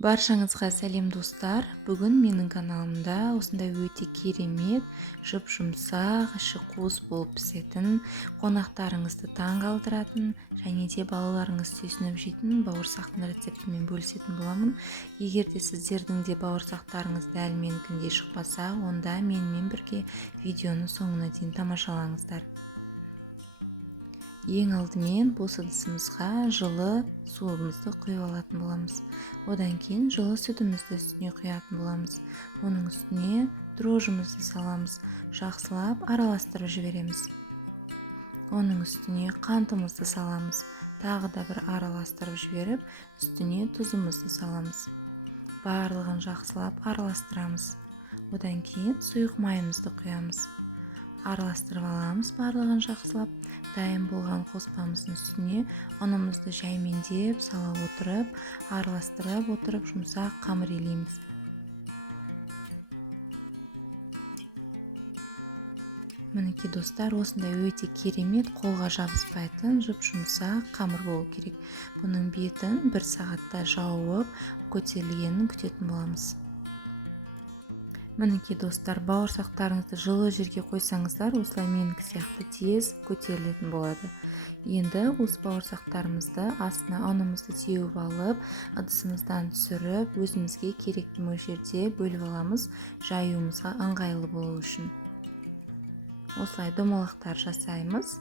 Баршаңызға сәлем достар. Бүгін менің каналымда осындай өте керемет, жұп-жұмсақ, іші қуыс болып пісетін, қонақтарыңызды таң қалдыратын және де балаларыңыз сүйсініп жейтін бауырсақтың рецептімен бөлісетін боламын. Егер де сіздердің де бауырсақтарыңыз дәл менікіндей шықпаса, онда менімен бірге видеоны соңына дейін тамашалаңыздар. Ең алдымен бос ыдысымызға жылы суымызды құйып алатын боламыз. Одан кейін жылы сүтімізді үстіне құятын боламыз. Оның үстіне дрожжымызды саламыз. Жақсылап араластырып жібереміз. Оның үстіне қантымызды саламыз. Тағы да бір араластырып жіберіп, үстіне тұзымызды саламыз. Барлығын жақсылап араластырамыз. Одан кейін сұйық майымызды құямыз. Араластырып аламыз барлығын жақсылап. Дайын болған қоспамыздың үстіне ұнымызды жаймендеп сала отырып, араластырып отырып жұмсақ қамыр илейміз. Мінекей достар, осындай өте керемет, қолға жабыспайтын жұп-жұмсақ қамыр болу керек. Бұның бетін 1 сағатта жауып, көтерілгенін күтетін боламыз. Мінекей достар, бауырсақтарыңызды жылы жерге қойсаңыздар, осылай менікі сияқты тез көтерілетін болады. Енді осы бауырсақтарымызды астына ұнымызды сеуіп алып, ыдысымыздан түсіріп, өзімізге керекті мөлшерде бөліп аламыз, жаюымызға ыңғайлы болу үшін. Осылай домалақтар жасаймыз.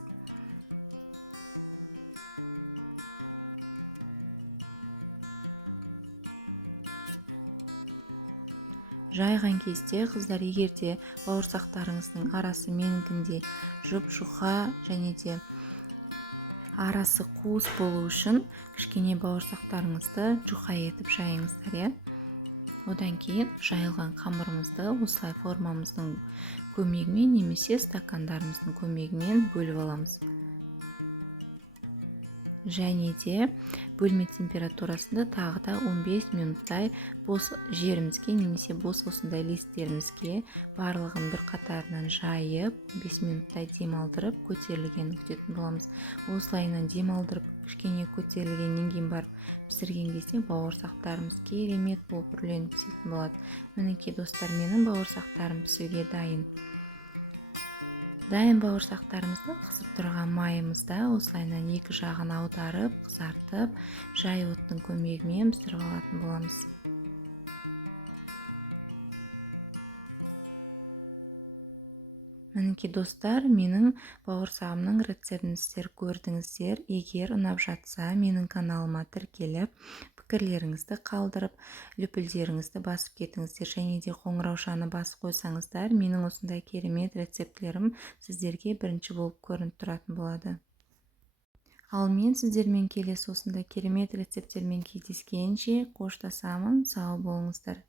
Жайған кезде қыздар, егерде бауырсақтарыңыздың арасы менікіндей жұп-жұқа және де арасы қуыс болу үшін кішкене бауырсақтарыңызды жұқа етіп жайыңыздар. Одан кейін жайылған қамырымызды осылай формамыздың көмегімен немесе стакандарымыздың көмегімен бөліп аламыз. Және де бөлме температурасында тағы да 15 минуттай бос жерімізге немесе бос осындай листтерімізге барлығын бір қатарынан жайып 15 минуттай демалдырып көтерілгенін күтетін боламыз. Осылайынан демалдырып кішкене көтерілгеннен кейін барып пісірген кезде бауырсақтарымыз керемет болып үрленіп пісетін болады. Мінекей достар, менің бауырсақтарым пісуге дайын. Дайын бауырсақтарымызды қызып тұрған майымызда осылайынан екі жағын аударып, қызартып, жай оттың көмегімен пісіріп алатын боламыз. Мінекей достар, менің бауырсағымның рецептін сіздер көрдіңіздер. Егер ұнап жатса, менің каналыма тіркеліп, пікірлеріңізді қалдырып, лүпілдеріңізді басып кетіңіздер, және де қоңыраушаны басып қойсаңыздар, менің осындай керемет рецептлерім сіздерге бірінші болып көрініп тұратын болады. Ал мен сіздермен келесі осындай керемет рецепттермен кездескенше қоштасамын. Сау болыңыздар.